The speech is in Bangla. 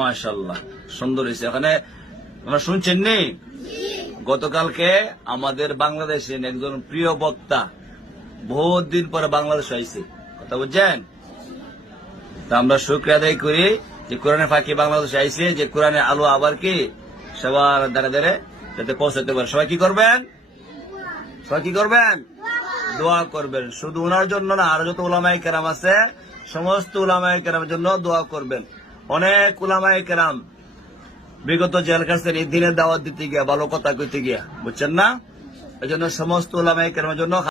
মাশাআল্লাহ, সুন্দর হয়েছে। এখানে আমরা শুনছেন নি, গতকালকে আমাদের বাংলাদেশের একজন প্রিয় বক্তা বহুত দিন পরে বাংলাদেশ আইছে, কথা বুঝছেন? তা আমরা শুকরিয়া আদায় করি যে কোরআনের ফাঁকি বাংলাদেশে আইছে, যে কোরআনের আলো আবার কি সবার দ্বারা দ্বারে যাতে পৌঁছাতে পারে। সবাই কি করবেন? সবাই কি করবেন? দোয়া করবেন। শুধু ওনার জন্য না, আর যত উলামায়ে কেরাম আছে সমস্ত উলামায়ে কেরামের জন্য দোয়া করবেন। অনেক উলামায়ে কেরাম বিগত জেল খাটছেন এই দিনের দাওয়াত দিতে গিয়া, ভালো কথা কইতে গিয়া, বুঝছেন না? এই জন্য সমস্ত উলামায়ে কেরামের জন্য